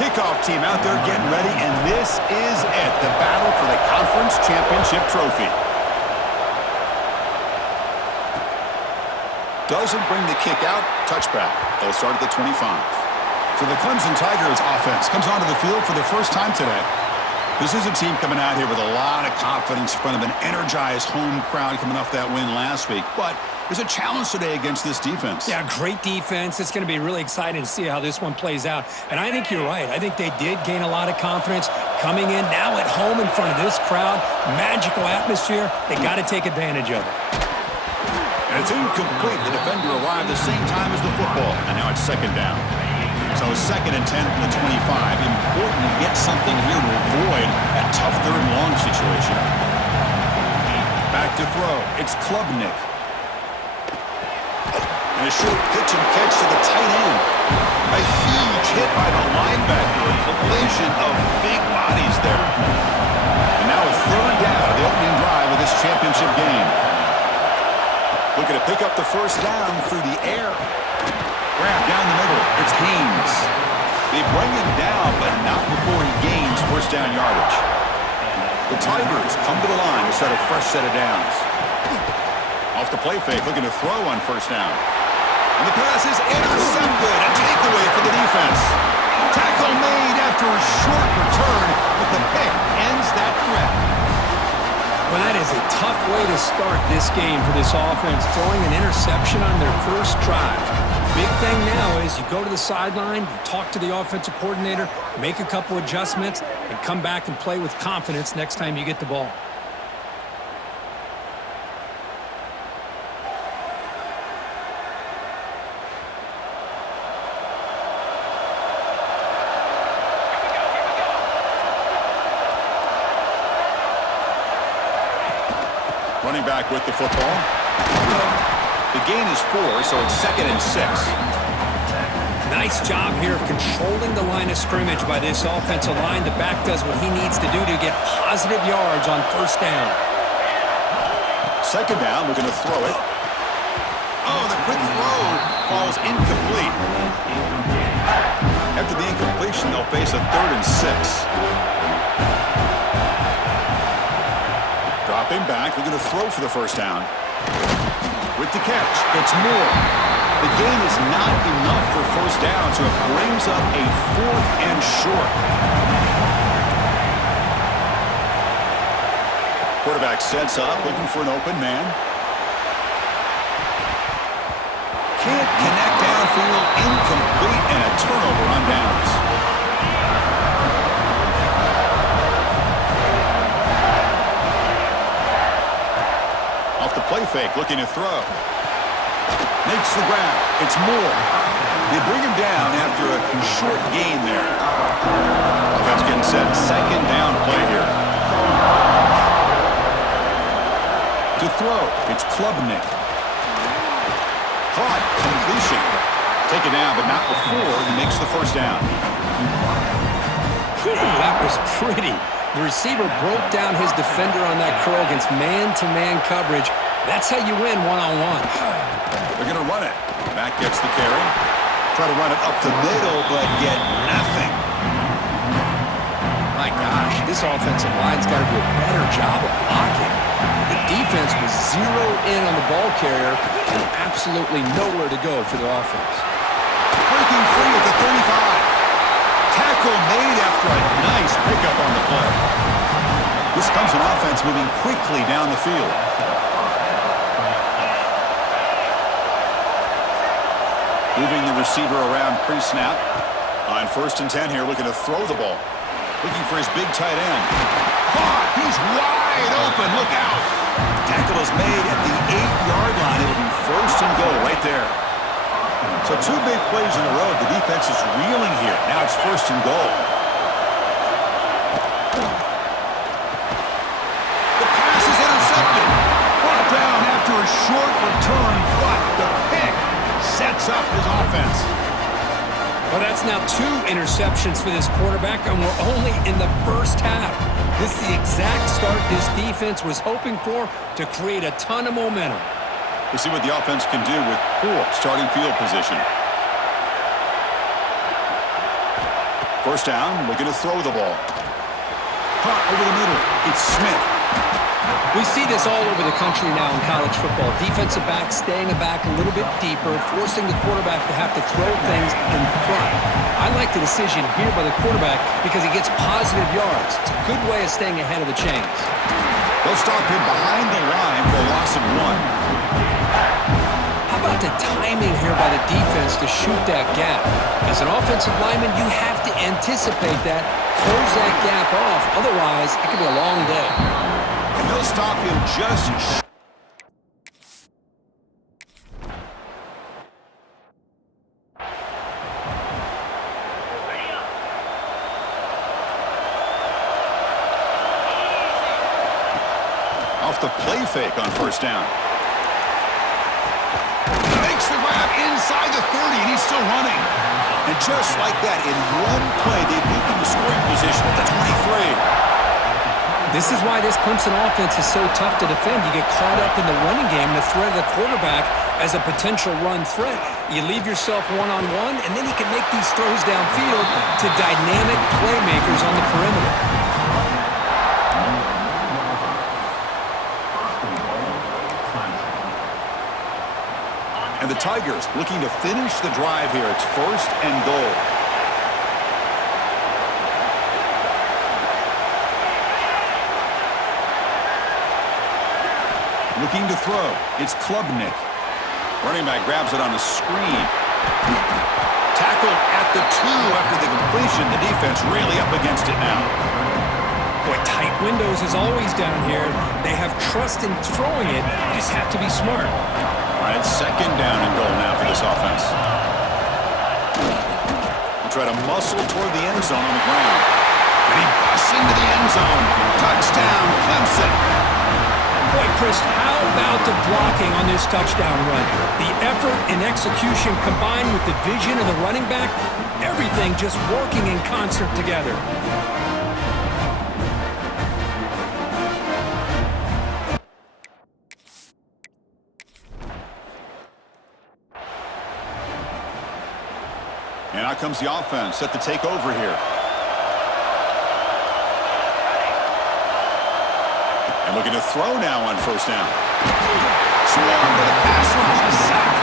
Kickoff team out there getting ready, and this is it, the battle for the conference championship trophy. Doesn't bring the kick out, touchback. They'll start at the 25. So the Clemson Tigers offense comes onto the field for the first time today. This is a team coming out here with a lot of confidence in front of an energized home crowd coming off that win last week. But there's a challenge today against this defense. Yeah, great defense. It's going to be really exciting to see how this one plays out. And I think you're right. I think they did gain a lot of confidence coming in now at home in front of this crowd. Magical atmosphere. They got to take advantage of it. And it's incomplete. The defender arrived the same time as the football. And now it's second down. So 2nd and 10 from the 25. Important to get something here to avoid that tough third and long situation. Back to throw. It's Klubnik. And a short pitch and catch to the tight end. A huge hit by the linebacker. A collision of big bodies there. And now a third down of the opening drive of this championship game. Looking to pick up the first down through the air. Grab down the middle. It's Haynes. They bring him down, but not before he gains first down yardage. The Tigers come to the line to set a fresh set of downs. Off the play fake, looking to throw on first down. And the pass is intercepted. A takeaway for the defense. Tackle made after a short return, but the pick ends that threat. Well, that is a tough way to start this game for this offense, throwing an interception on their first drive. Big thing now is you go to the sideline, you talk to the offensive coordinator, make a couple adjustments, and come back and play with confidence next time you get the ball. Running back with the football. The gain is 4, so it's 2nd and 6. Nice job here of controlling the line of scrimmage by this offensive line. The back does what he needs to do to get positive yards on first down. Second down, we're going to throw it. Oh, the quick throw falls incomplete. After the incompletion, they'll face a 3rd and 6. Dropping back, we're going to throw for the first down. With the catch, it's Moore. The gain is not enough for first down, so it brings up a 4th and short. Quarterback sets up, looking for an open man. Can't connect downfield, incomplete, and a turnover on downs. Off the play fake, looking to throw. Makes the grab. It's Moore. They bring him down after a short gain there. Offense getting set. Second down play here. To throw, it's Klubnik. Caught. Completion. Take it down, but not before he makes the first down. That was pretty. The receiver broke down his defender on that curl against man-to-man coverage. That's how you win one-on-one. They're going to run it. Back gets the carry. Try to run it up the middle, but get nothing. My gosh, this offensive line's got to do a better job of blocking. The defense was zeroed in on the ball carrier and absolutely nowhere to go for the offense. Breaking free at the 35. Tackle made after a nice pickup on the play. This comes an offense moving quickly down the field. Moving the receiver around pre-snap. On 1st and 10 here, looking to throw the ball. Looking for his big tight end. Caught! He's wide open! Look out! Tackle is made at the 8-yard line. It'll be 1st and goal right there. So 2 big plays in a row. The defense is reeling here. Now it's 1st and goal. The pass is intercepted. Brought down after a short return, but the pick sets up his offense. Well, that's now 2 interceptions for this quarterback, and we're only in the first half. This is the exact start this defense was hoping for to create a ton of momentum. We'll see what the offense can do with poor starting field position. First down, looking to throw the ball. Caught over the middle. It's Smith. We see this all over the country now in college football. Defensive backs staying back a little bit deeper, forcing the quarterback to have to throw things in front. I like the decision here by the quarterback because he gets positive yards. It's a good way of staying ahead of the chains. They'll stop him behind the line for a loss of 1. How about the timing here by the defense to shoot that gap? As an offensive lineman, you have to anticipate that, close that gap off. Otherwise, it could be a long day. And they'll stop him just off the play fake on first down. Makes the grab inside the 30, and he's still running. And just like that, in one play, they moved him to scoring position at the 23. This is why this Clemson offense is so tough to defend. You get caught up in the running game, the threat of the quarterback as a potential run threat. You leave yourself one-on-one, and then you can make these throws downfield to dynamic playmakers on the perimeter. And the Tigers looking to finish the drive here. It's first and goal. Looking to throw. It's Klubnik. Running back grabs it on the screen. Tackled at the 2 after the completion. The defense really up against it now. Boy, tight windows is always down here. They have trust in throwing it. You just have to be smart. All right, second down and goal now for this offense. He'll try to muscle toward the end zone on the ground. And he busts into the end zone. Touchdown, Clemson. Boy, Chris, how about the blocking on this touchdown run? The effort and execution combined with the vision of the running back, everything just working in concert together. And out comes the offense set to take over here. And looking to throw now on first down. Swung with a pass rush, a sack.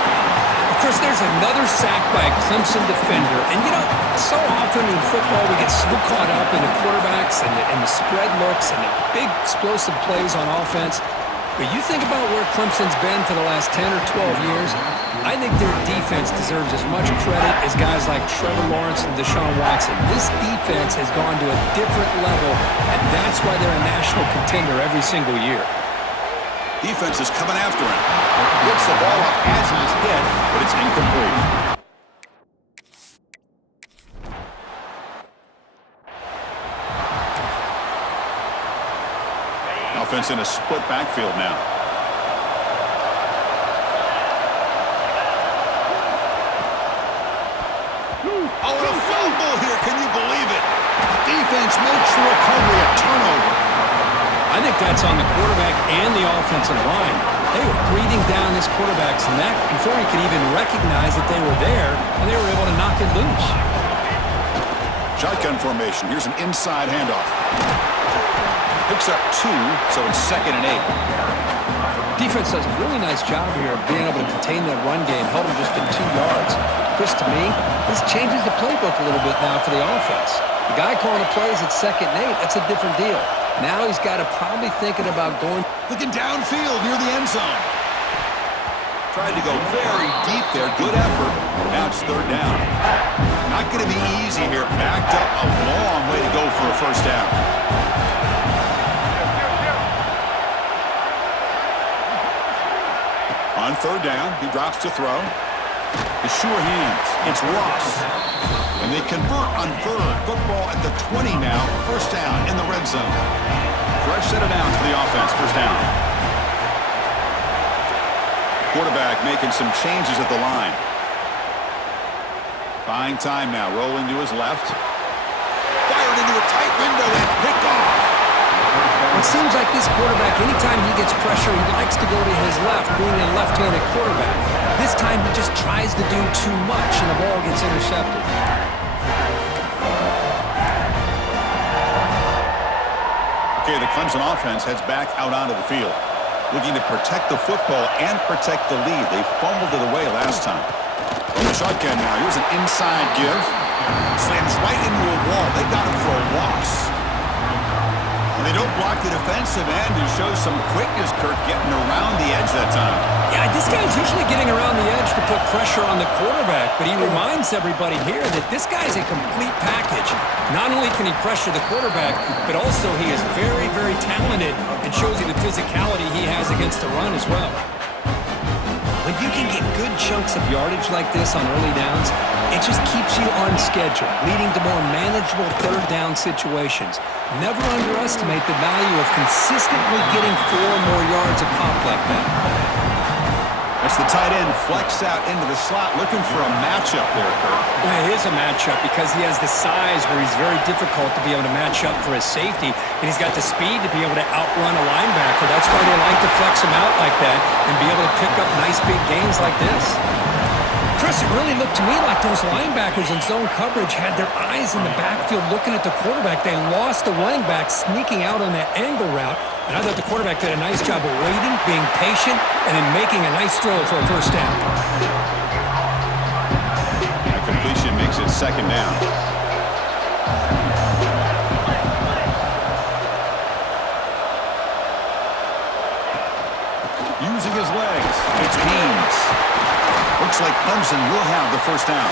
Of course, there's another sack by a Clemson defender. And, you know, so often in football we get so caught up in the quarterbacks and the spread looks and the big explosive plays on offense. But you think about where Clemson's been for the last 10 or 12 years, I think their defense deserves as much credit as guys like Trevor Lawrence and Deshaun Watson. This defense has gone to a different level, and that's why they're a national contender every single year. Defense is coming after him. Gets the ball up as he's hit, but it's incomplete. Offense in a split backfield now. Oh, and a fumble here. Can you believe it? Defense makes the recovery a turnover. I think that's on the quarterback and the offensive line. They were breathing down this quarterback's neck before he could even recognize that they were there, and they were able to knock it loose. Shotgun formation. Here's an inside handoff. Picks up 2, so it's 2nd and 8. Defense does a really nice job here of being able to contain that run game, held him just in 2 yards. Chris, to me, this changes the playbook a little bit now for the offense. The guy calling the plays at 2nd and 8, that's a different deal. Now he's got to probably thinking about going. Looking downfield near the end zone. Tried to go very deep there. Good effort. Now it's 3rd down. Not going to be easy here. Backed up a long way to go for a first down. On 3rd down, he drops to throw. The sure hands. It's Ross. And they convert on 3rd. Football at the 20 now. First down in the red zone. Fresh set of downs for the offense. First down. Quarterback making some changes at the line. Buying time now. Rolling to his left. Fired into a tight window and picked off. It seems like this quarterback, anytime he gets pressure, he likes to go to his left, being a left-handed quarterback. This time he just tries to do too much, and the ball gets intercepted. Okay, the Clemson offense heads back out onto the field, looking to protect the football and protect the lead. They fumbled it away last time. From the shotgun now, here's an inside give. Slams right into a wall. They got him for a loss. And they don't block the defensive end and show some quickness, Kirk, getting around the edge that time. Yeah, this guy's usually getting around the edge to put pressure on the quarterback, but he reminds everybody here that this guy's a complete package. Not only can he pressure the quarterback, but also he is very, very talented and shows you the physicality he has against the run as well. When you can get good chunks of yardage like this on early downs, it just keeps you on schedule, leading to more manageable third down situations. Never underestimate the value of consistently getting 4 more yards a pop like that. That's the tight end flex out into the slot, looking for a matchup there, Kirk. Well, it is a matchup because he has the size where he's very difficult to be able to match up for his safety, and he's got the speed to be able to outrun a linebacker. That's why they like to flex him out like that and be able to pick up nice big gains like this. Chris, it really looked to me like those linebackers in zone coverage had their eyes in the backfield looking at the quarterback. They lost the running back sneaking out on that angle route, and I thought the quarterback did a nice job of waiting, being patient, and then making a nice throw for a first down. That completion makes it second down. Using his legs, it's Haynes. Looks like Clemson will have the first down.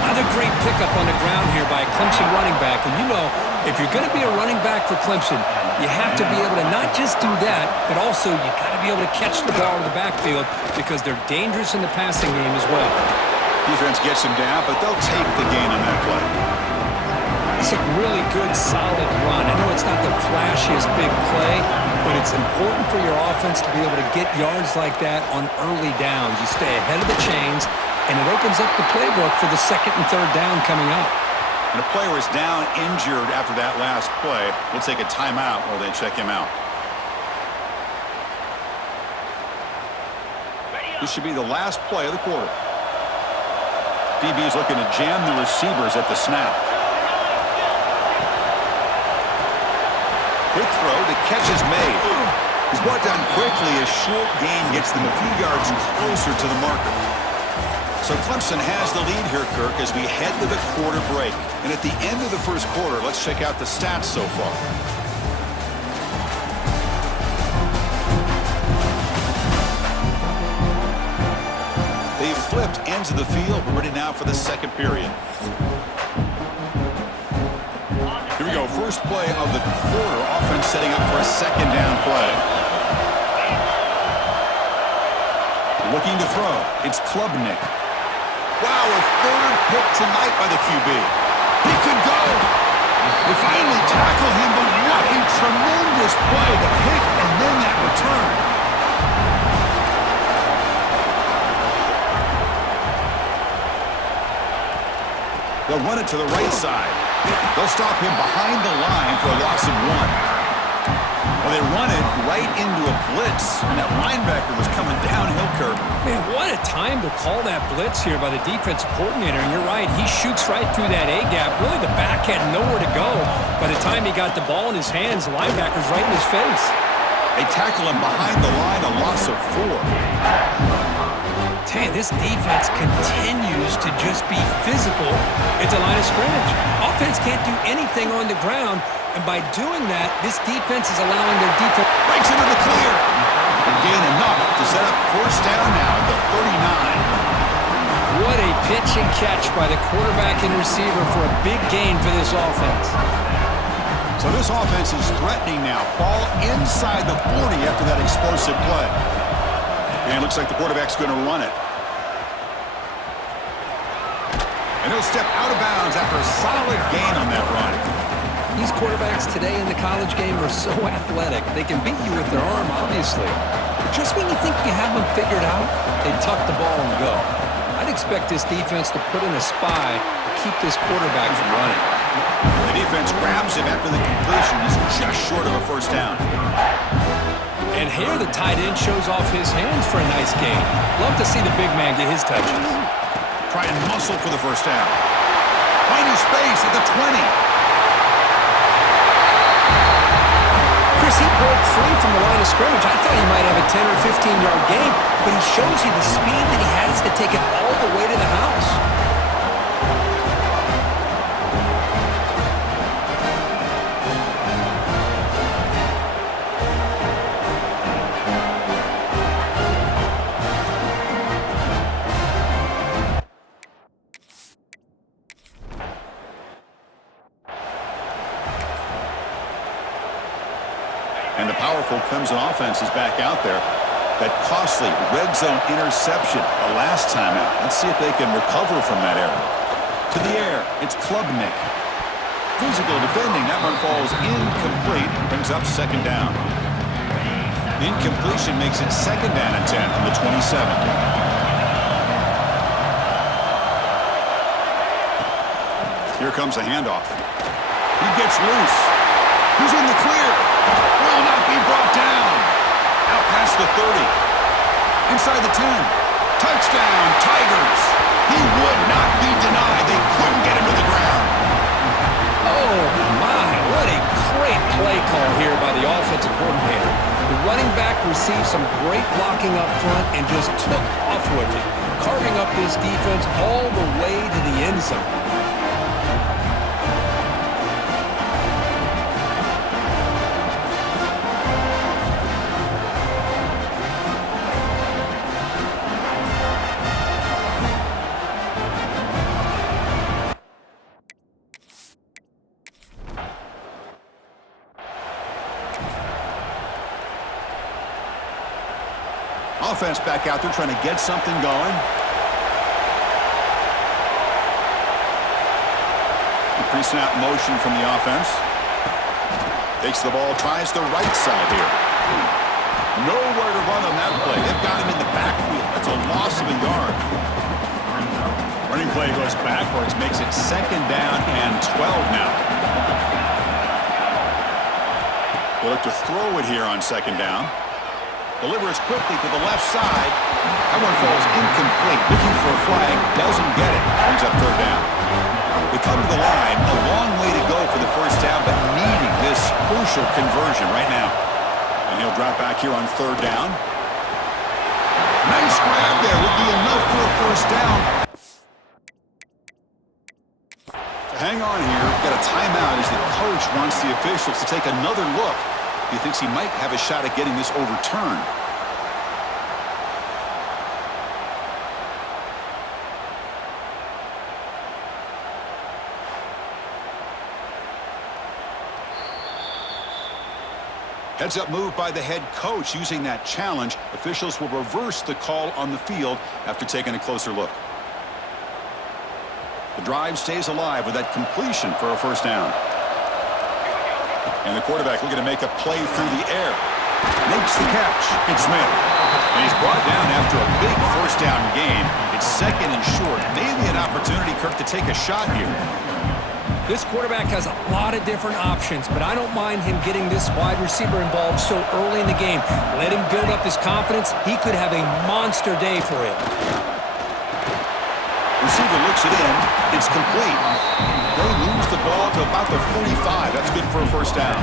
Another great pickup on the ground here by a Clemson running back. And you know, if you're going to be a running back for Clemson, you have to be able to not just do that, but also you got to be able to catch the ball in the backfield because they're dangerous in the passing game as well. Defense gets him down, but they'll take the gain on that play. It's a really good, solid run. I know it's not the flashiest big play, but it's important for your offense to be able to get yards like that on early downs. You stay ahead of the chains, and it opens up the playbook for the second and third down coming up. And a player is down injured after that last play. We'll take a timeout while they check him out. This should be the last play of the quarter. DB is looking to jam the receivers at the snap. Quick throw, the catch is made. He's brought down quickly. A short gain gets them a few yards closer to the marker. So Clemson has the lead here, Kirk, as we head to the quarter break. And at the end of the first quarter, let's check out the stats so far. They've flipped ends of the field. We're ready now for the second period. Here we go, first play of the quarter. Offense setting up for a second down play. Looking to throw. It's Klubnik. Wow, a third pick tonight by the QB. He could go. They finally tackle him, but what a tremendous play. The pick and then that return. They'll run it to the right side. They'll stop him behind the line for a loss of 1. Well, they run it right into a blitz, and that linebacker was coming downhill, Kirk. Man, what a time to call that blitz here by the defensive coordinator. And you're right, he shoots right through that A-gap. Really, the back had nowhere to go. By the time he got the ball in his hands, the linebacker's right in his face. They tackle him behind the line, a loss of 4. Man, this defense continues to just be physical at the line of scrimmage. Offense can't do anything on the ground, and by doing that, this defense is allowing their defense... Breaks into the clear. And gain enough to set up first down now at the 39. What a pitch and catch by the quarterback and receiver for a big gain for this offense. So this offense is threatening now. Ball inside the 40 after that explosive play. And it looks like the quarterback's going to run it. And he'll step out of bounds after a solid gain on that run. These quarterbacks today in the college game are so athletic. They can beat you with their arm, obviously. But just when you think you have them figured out, they tuck the ball and go. I'd expect this defense to put in a spy to keep this quarterback from running. The defense grabs him after the completion. He's just short of a first down. And here the tight end shows off his hands for a nice gain. Love to see the big man get his touches. Try and muscle for the first down. Finding space at the 20. he broke free from the line of scrimmage, I thought he might have a 10 or 15-yard gain, but he shows you the speed that he has to take it all the way to the house. And the powerful Clemson offense is back out there. That costly red zone interception the last time out. Let's see if they can recover from that error. To the air, it's Klubnik. Physical defending, that one falls incomplete. Brings up second down. Incompletion makes it second down and 10 from the 27. Here comes a handoff. He gets loose. Who's in the clear? Will not be brought down. Out past the 30. Inside the 10. Touchdown, Tigers. He would not be denied. They couldn't get him to the ground. Oh, my. What a great play call here by the offensive coordinator. The running back received some great blocking up front and just took off with it, carving up this defense all the way to the end zone. Offense back out there trying to get something going. Pre-snap motion from the offense. Takes the ball, tries the right side here. Nowhere to run on that play. They've got him in the backfield. That's a loss of a yard. Running play goes backwards, makes it second down and 12 now. They look to throw it here on second down. Delivers quickly to the left side. That one falls incomplete. Looking for a flag. Doesn't get it. Brings up third down. We come to the line. A long way to go for the first down, but needing this crucial conversion right now. And he'll drop back here on third down. Nice grab there. Would be enough for a first down. So hang on here. We've got a timeout as the coach wants the officials to take another look. He thinks he might have a shot at getting this overturned. Heads-up move by the head coach. Using that challenge, officials will reverse the call on the field after taking a closer look. The drive stays alive with that completion for a first down. And the quarterback looking to make a play through the air. Makes the catch. It's Smith. And he's brought down after a big first down gain. It's second and short. Maybe an opportunity, Kirk, to take a shot here. This quarterback has a lot of different options, but I don't mind him getting this wide receiver involved so early in the game. Let him build up his confidence. He could have a monster day for him. Receiver looks it in. It's complete. They lose the ball to about the 45. That's good for a first down.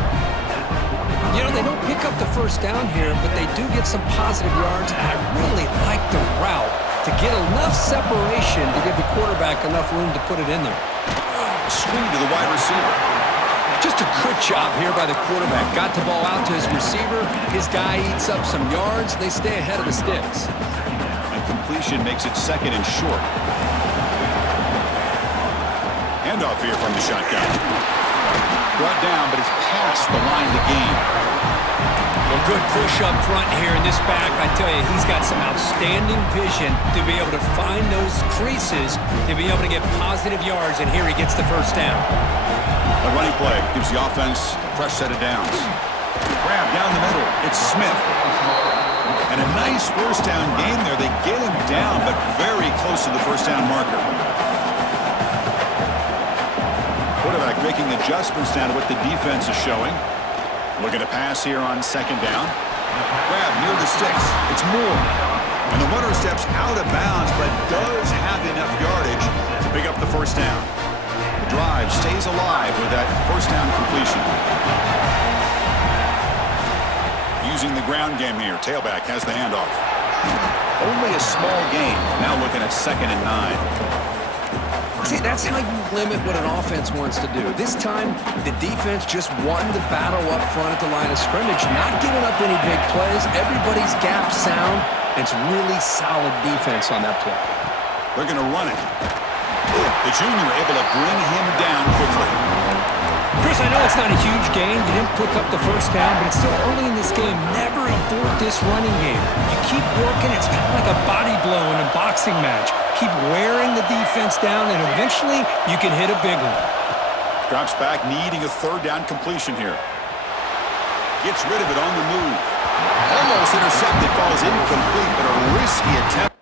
You know, they don't pick up the first down here, but they do get some positive yards, and I really like the route to get enough separation to give the quarterback enough room to put it in there. Screen to the wide receiver. Just a good job here by the quarterback. Got the ball out to his receiver. His guy eats up some yards. They stay ahead of the sticks. And completion makes it second and short. Handoff here from the shotgun. Brought down, but it's past the line to gain. Well, good push up front here in this back. I tell you, he's got some outstanding vision to be able to find those creases, to be able to get positive yards, and here he gets the first down. A running play gives the offense a fresh set of downs. Grab down the middle. It's Smith. And a nice first down gain there. They get him down, but very close to the first down marker. Quarterback making adjustments now to what the defense is showing. Looking to pass here on second down. Grab near the sticks. It's Moore. And the runner steps out of bounds, but does have enough yardage to pick up the first down. The drive stays alive with that first down completion. using the ground game here. Tailback has the handoff. Only a small gain. Now looking at 2nd and 9. See, that's how you limit what an offense wants to do. This time, the defense just won the battle up front at the line of scrimmage, not giving up any big plays. Everybody's gap sound. It's really solid defense on that play. They're going to run it. The junior able to bring him down quickly. Chris, I know it's not a huge gain. You didn't pick up the first down, but it's still early in this game. Never abort this running game. You keep working. It's kind of like a body blow in a boxing match. Keep wearing the defense down, and eventually you can hit a big one. Drops back, needing a 3rd down completion here. Gets rid of it on the move. Almost intercepted, falls incomplete, but a risky attempt.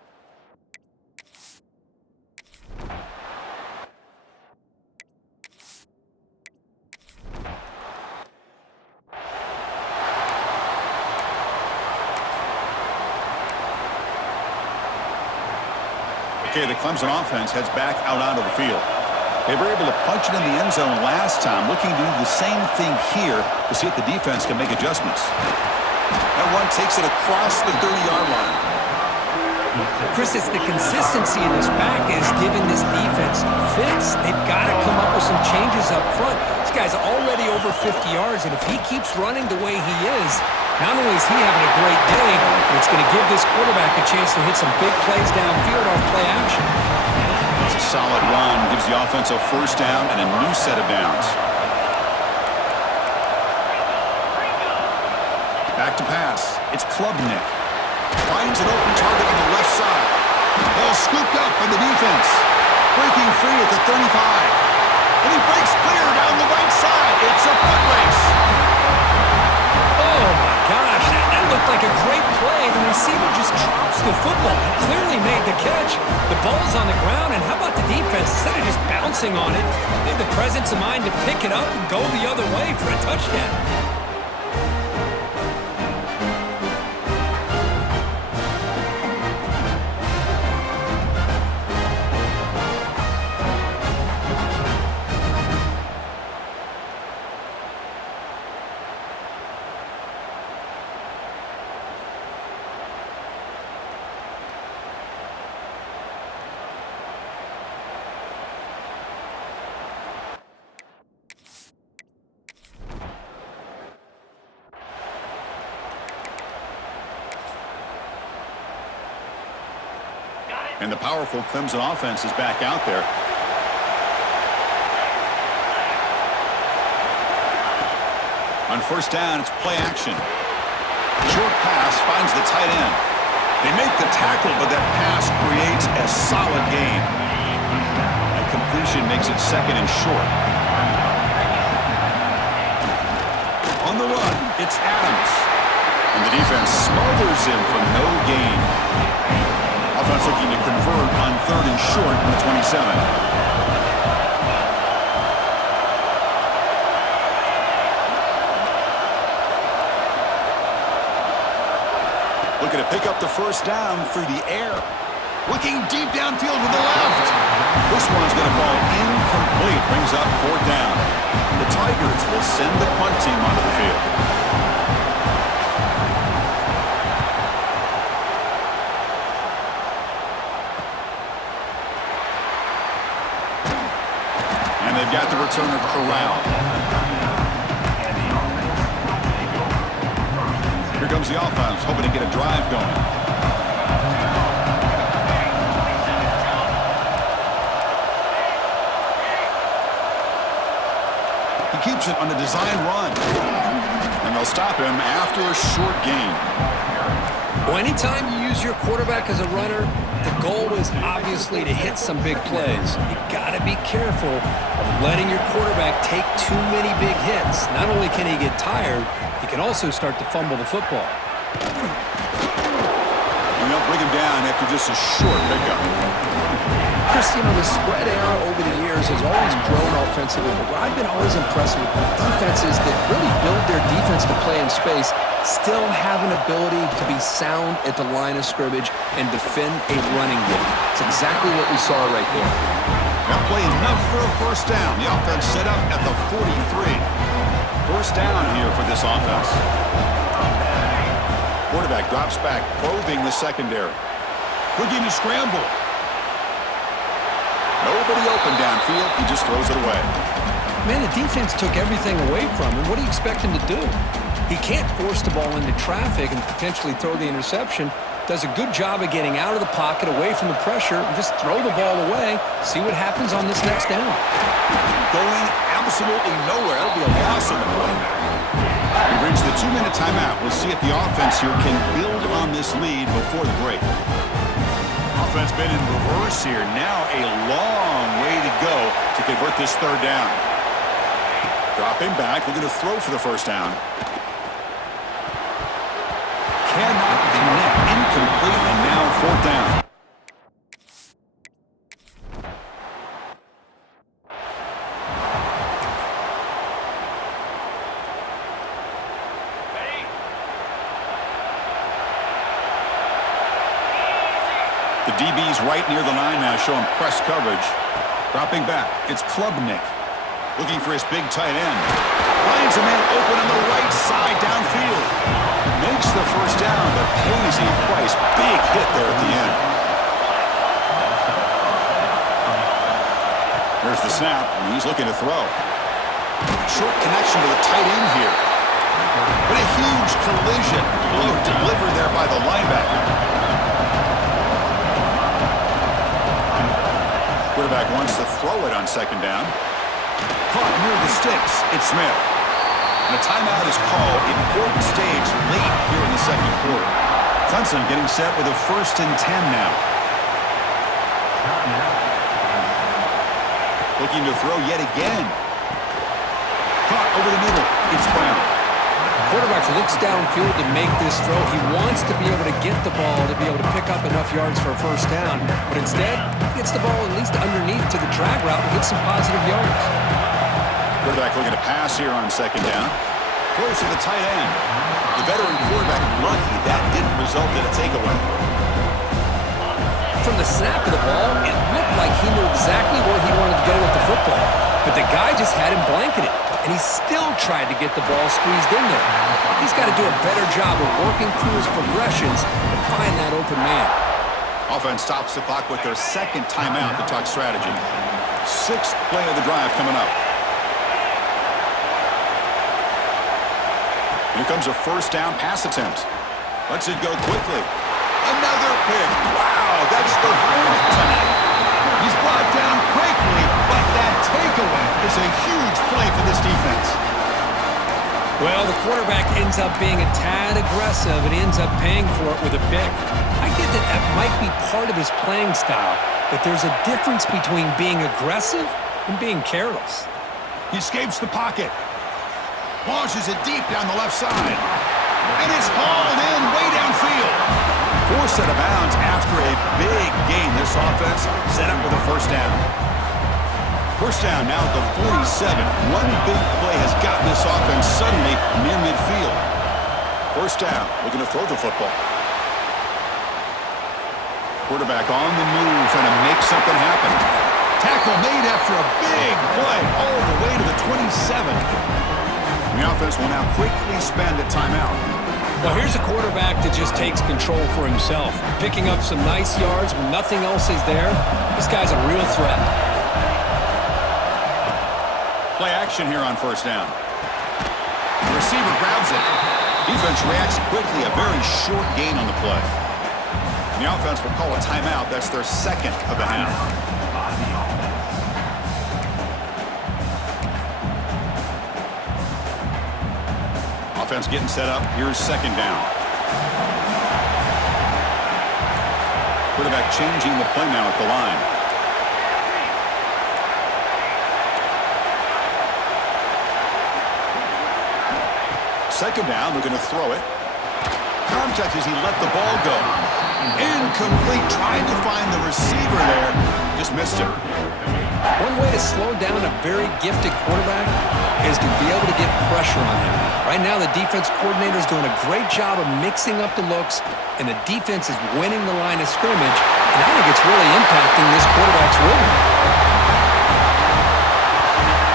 Okay, the Clemson offense heads back out onto the field. They were able to punch it in the end zone last time, looking to do the same thing here to see if the defense can make adjustments. That one takes it across the 30-yard line. Chris, it's the consistency in this back is giving this defense fits. They've got to come up with some changes up front. This guy's already over 50 yards, and if he keeps running the way he is, not only is he having a great day, but it's going to give this quarterback a chance to hit some big plays downfield off play action. It's a solid run, gives the offense a 1st down and a new set of downs. Back to pass. It's Klubnik. Finds an open target on the left side. Ball scooped up by the defense. Breaking free at the 35. And he breaks clear down the right side. It's a foot race. Oh, my gosh. That looked like a great play. The receiver just drops the football. He clearly made the catch. The ball's on the ground, and how about the defense? Instead of just bouncing on it, they had the presence of mind to pick it up and go the other way for a touchdown. And the powerful Clemson offense is back out there. On 1st down, it's play action. Short pass finds the tight end. They make the tackle, but that pass creates a solid gain. That completion makes it 2nd and short. On the run, it's Adams. And the defense smothers him for no gain. Offense looking to convert on 3rd and short from the 27. Looking to pick up the 1st down through the air. Looking deep downfield to the left. This one's going to fall incomplete. Brings up 4th down. The Tigers will send the punt team onto the field. They've got the returner corralled. Here comes the offense, hoping to get a drive going. He keeps it on the design run. And they'll stop him after a short gain. Well, anytime you use your quarterback as a runner, the goal is obviously to hit some big plays. You got to be careful of letting your quarterback take too many big hits. Not only can he get tired, he can also start to fumble the football. And they'll bring him down after just a short pickup. Chris, you know, the spread era over the years has always grown offensively, but what I've been always impressed with defenses that really build their defense to play in space still have an ability to be sound at the line of scrimmage and defend a running game. It's exactly what we saw right there. That play enough for a 1st down. The offense set up at the 43. 1st down here for this offense. Quarterback drops back, probing the secondary. Looking to scramble. Nobody open downfield. He just throws it away. Man, the defense took everything away from him. What do you expect him to do? He can't force the ball into traffic and potentially throw the interception. Does a good job of getting out of the pocket, away from the pressure, and just throw the ball away. See what happens on this next down. Going absolutely nowhere. That'll be a loss on the play. We've reached the 2-minute timeout. We'll see if the offense here can build on this lead before the break. Offense been in reverse here. Now a long way to go to convert this third down. Dropping back, looking to throw for the first down. Cannot connect, incomplete, and now fourth down. The DB's right near the line now, showing press coverage. Dropping back, it's Klubnik. Looking for his big tight end. Finds a man open on the right side downfield. Makes the first down, but pays a price. Big hit there at the end. Here's the snap, and he's looking to throw. Short connection to the tight end here. But a huge collision. Blow delivered there by the linebacker. Quarterback wants to throw it on second down. Caught near the sticks. It's Smith. And a timeout is called. Important stage late here in the second quarter. Clemson getting set with a 1st and 10 now. Looking to throw yet again. Caught over the middle. It's Brown. Quarterback looks downfield to make this throw. He wants to be able to get the ball to be able to pick up enough yards for a first down. But instead, he gets the ball at least underneath to the drag route and gets some positive yards. Quarterback looking to pass here on second down. Throws to the tight end. The veteran quarterback lucky that didn't result in a takeaway. From the snap of the ball, it looked like he knew exactly where he wanted to go with the football. But the guy just had him blanketed, and he still tried to get the ball squeezed in there. He's got to do a better job of working through his progressions to find that open man. Offense stops the clock with their second timeout to talk strategy. 6th play of the drive coming up. Here comes a first down pass attempt. Lets it go quickly. Another pick. Wow, that's the 4th tonight. He's brought down quickly, but that takeaway is a huge play for this defense. Well, the quarterback ends up being a tad aggressive and ends up paying for it with a pick. I get that that might be part of his playing style, but there's a difference between being aggressive and being careless. He escapes the pocket. Launches it deep down the left side. And it's hauled in way downfield. Forced out of bounds after a big gain. This offense set up with a first down. First down now at the 47. One big play has gotten this offense suddenly near midfield. First down, looking to throw the football. Quarterback on the move, trying to make something happen. Tackle made after a big play all the way to the 27. The offense will now quickly spend a timeout. Well, here's a quarterback that just takes control for himself. Picking up some nice yards when nothing else is there. This guy's a real threat. Play action here on first down. The receiver grabs it. Defense reacts quickly. A very short gain on the play. And the offense will call a timeout. That's their 2nd of the half. Offense getting set up. Here's second down. Quarterback changing the play now at the line. Second down, they're going to throw it. Contact as he let the ball go. Incomplete, trying to find the receiver there. Just missed him. One way to slow down a very gifted quarterback is to be able to get pressure on him. Right now, the defense coordinator is doing a great job of mixing up the looks, and the defense is winning the line of scrimmage, and I think it's really impacting this quarterback's rhythm.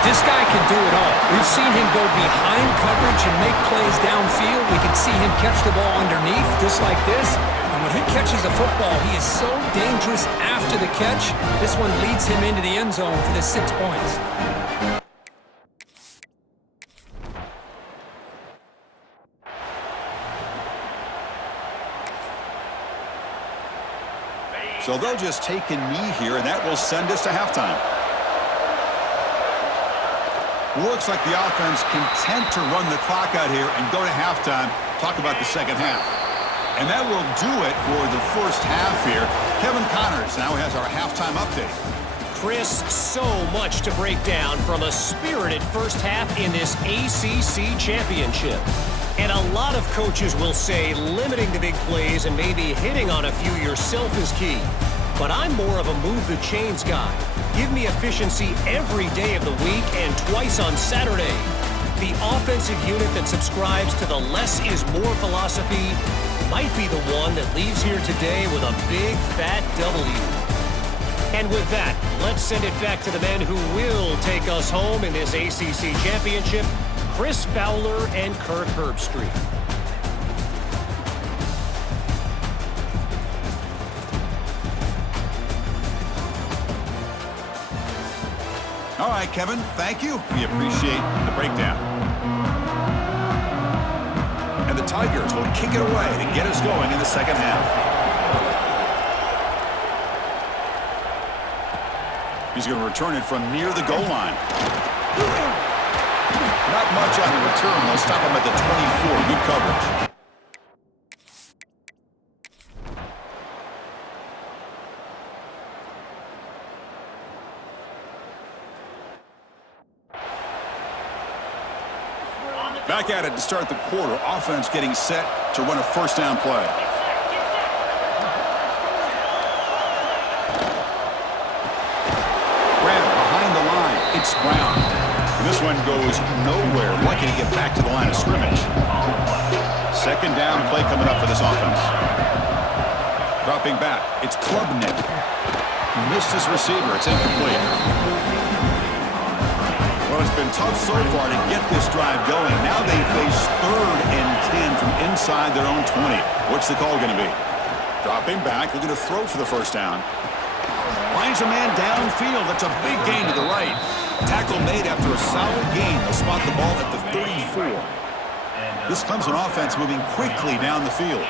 This guy can do it all. We've seen him go behind coverage and make plays downfield. We can see him catch the ball underneath, just like this. And when he catches a football, he is so dangerous after the catch. This one leads him into the end zone for the 6 points. So they'll just take a knee here, and that will send us to halftime. Looks like the offense content to run the clock out here and go to halftime. Talk about the second half. And that will do it for the first half here. Kevin Connors now has our halftime update. Chris, so much to break down from a spirited first half in this ACC championship. And a lot of coaches will say limiting the big plays and maybe hitting on a few yourself is key. But I'm more of a move the chains guy. Give me efficiency every day of the week and twice on Saturday. The offensive unit that subscribes to the less is more philosophy might be the one that leaves here today with a big fat W. And with that, let's send it back to the men who will take us home in this ACC championship, Chris Fowler and Kirk Herbstreit. All right, Kevin, thank you. We appreciate the breakdown. And the Tigers will kick it away to get us going in the second half. He's going to return it from near the goal line. Not much on the return. They'll stop him at the 24. Good coverage. Back at it to start the quarter. Offense getting set to run a first down play. Grab behind the line. It's Brown. And this one goes nowhere. Lucky to get back to the line of scrimmage. Second down play coming up for this offense. Dropping back. It's Klubnik. Missed his receiver. It's incomplete. Well, it's been tough so far to get this drive going. Now they face 3rd and 10 from inside their own 20. What's the call going to be? Dropping back, looking to throw for the first down. Finds a man downfield. That's a big gain to the right. Tackle made after a solid gain. They'll spot the ball at the 34. This Clemson offense moving quickly down the field.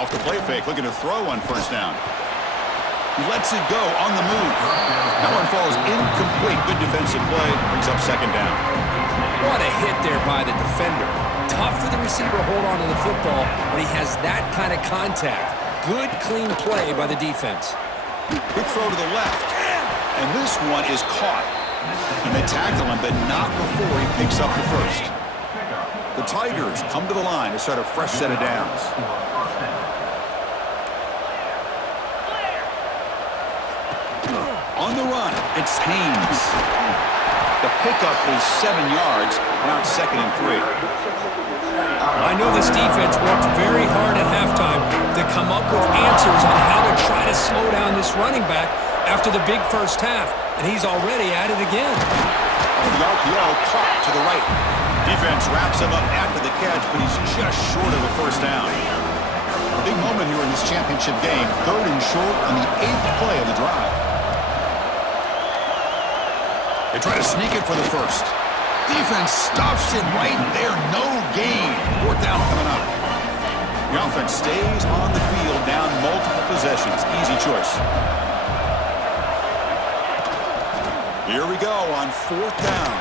Off the play fake, looking to throw on first down. Lets it go on the move. That one falls incomplete. Good defensive play. Brings up second down. What a hit there by the defender. Tough for the receiver to hold on to the football when he has that kind of contact. Good, clean play by the defense. Quick throw to the left. And this one is caught. And they tackle him, but not before he picks up the first. The Tigers come to the line to start a fresh set of downs. On the run, it's Haynes. The pickup is 7 yards, now it's 2nd and 3. I know this defense worked very hard at halftime to come up with answers on how to try to slow down this running back after the big first half, and he's already at it again. The RPO caught to the right. Defense wraps him up after the catch, but he's just short of a first down. Big moment here in this championship game. 3rd and short on the 8th play of the drive. They try to sneak it for the first. Defense stuffs it right there. No gain. 4th down coming up. The offense stays on the field down multiple possessions. Easy choice. Here we go on 4th down.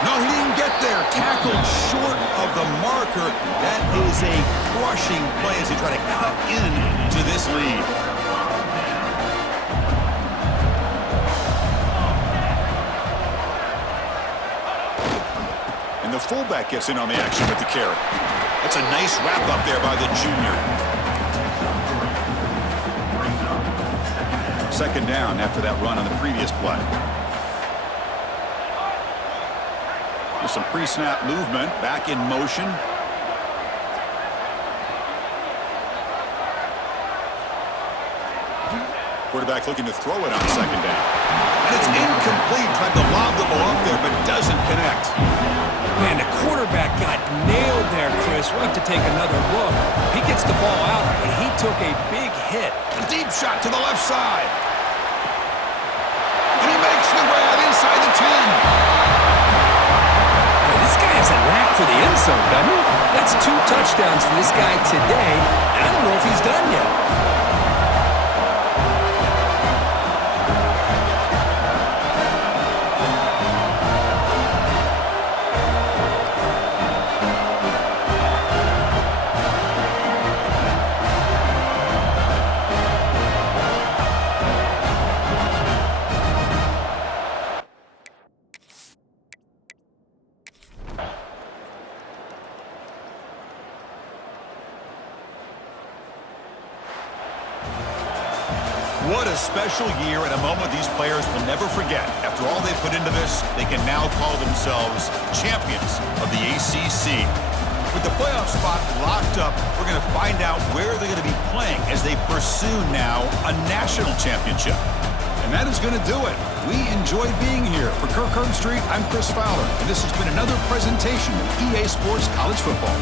No, he didn't get there. Tackled short of the marker. That is a crushing play as they try to cut into this lead. And the fullback gets in on the action with the carry. That's a nice wrap up there by the junior. 2nd down after that run on the previous play. With some pre-snap movement, back in motion. Quarterback looking to throw it on second down. And it's incomplete. Tried to lob the ball up there, but doesn't connect. Man, the quarterback got nailed there, Chris. We'll have to take another look. He gets the ball out, but he took a big hit. A deep shot to the left side. And he makes the grab inside the 10. Now, this guy has a knack for the end zone, doesn't he? That's 2 touchdowns for this guy today. I don't know if he's done yet. What a special year and a moment these players will never forget. After all they put into this, they can now call themselves champions of the ACC. With the playoff spot locked up, we're going to find out where they're going to be playing as they pursue now a national championship. And that is going to do it. We enjoyed being here. For Kirk Herbstreit, I'm Chris Fowler, and this has been another presentation of EA Sports College Football.